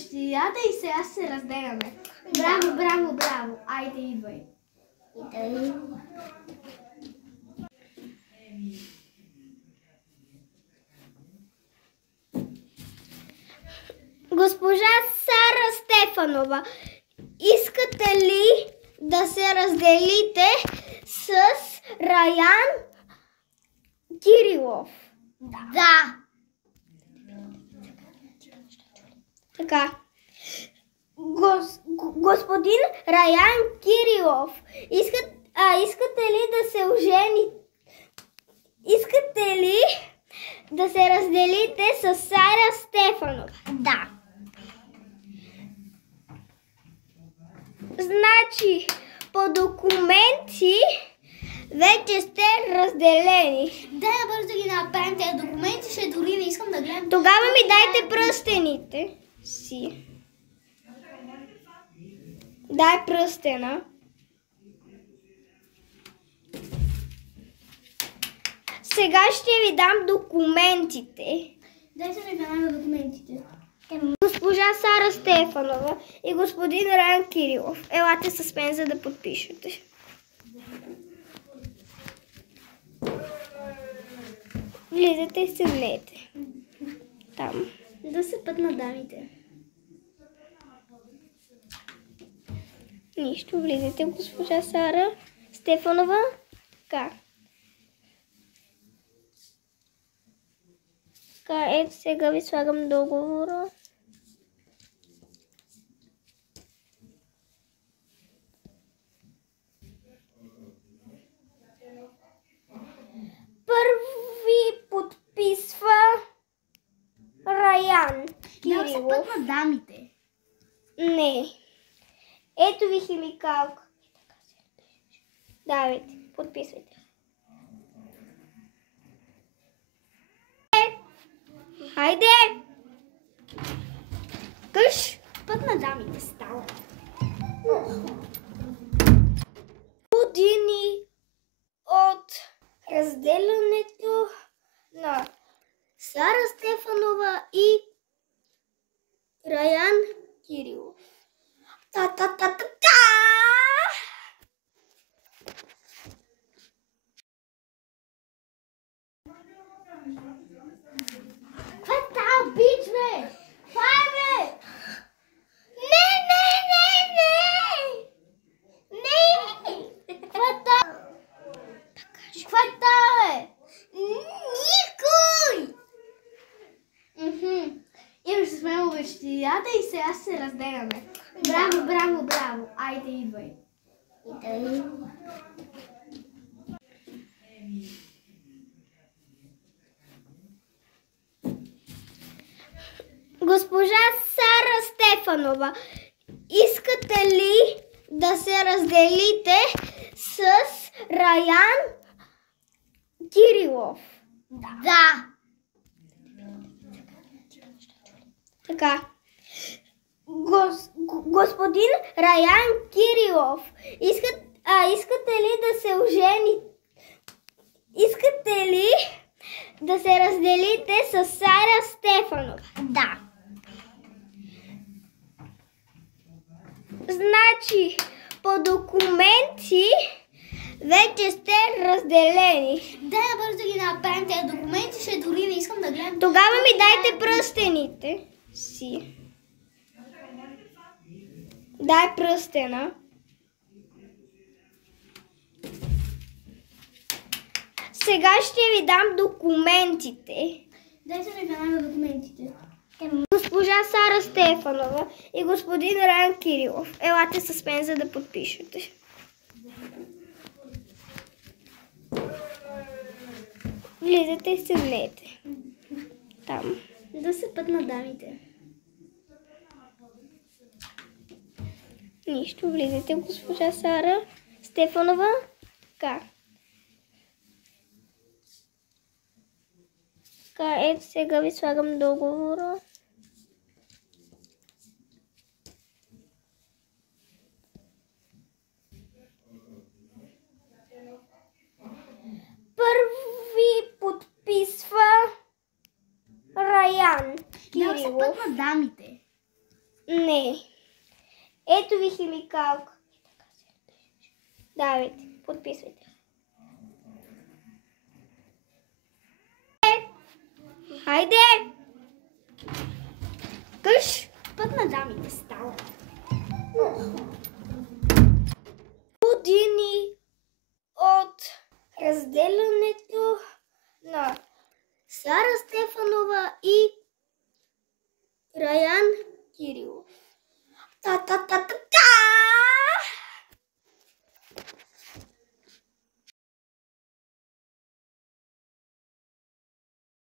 вечерята и сега се разделяме. Браво, браво, браво. Айде, идвай. Госпожа Сара Стефанова, искате ли да се разделите с Раян Кирилов? Да. Така. Господин Раян Кирилов, искате ли да се ожените? Искате ли да се разделите с Сара Стефанова? Да. Значи, по документи вече сте разделени. Дай бързо да ги направим тези документи, ще дори не искам да гледам. Тогава ми дайте пръстените си. Дай пръстена. Сега ще ви дам документите. Дайте ми веднага документите. Госпожа Сара Стефанова и господин Раян Кирилов. Елате с мен, за да подпишете. Влизате и седнете. Там. Да се път на дамите. Нищо, влизате, госпожа Сара Стефанова. Така. Така, ето сега ви слагам договора. Първи подписва Раян Кирилов. Няма се път на дамите. Не. Ето ви химикалка. Давайте, подписвайте. Хайде! Къш път на дамите става. Години от разделянето на Сара Стефанова и Раян Кирилов. Та-та-та-та-та! Каква е тази бич, бе? Това е, бе! Не! Каква е тази? Каква е тази, бе? Никой! Имаш с мен вечерята и сега се разделяме. Браво, браво, браво. Айде, идвай. Госпожа Сара Стефанова, искате ли да се разделите с Раян Кирилов? Да. Така. Господин Раян Кирилов, искате ли да се ожените? Искате ли да се разделите с Сара Стефанова? Да. Значи, по документи вече сте разделени. Дай бързо да ги направим тези документи, ще дори не искам да гледам. Тогава ми дайте пръстените си. Дай пръстена. Сега ще ви дам документите. Дайте ми веднага документите. Госпожа Сара Стефанова и господин Раян Кирилов. Елате с мен, за да подпишете. Влизате и седнете. Там. Да се път на дамите. Нищо, влизате, госпожа Сара Стефанова. Така. Така, ето сега ви слагам договора. Първи подписва Раян Кирилов. Няма се път на дамите. Не. Ето ви химикалка. Давайте, подписвайте. Хайде! Къш! Път на дамите става. Години от разделянето на Сара Стефанова и Раян Кирилов. Та-та-та-та-та!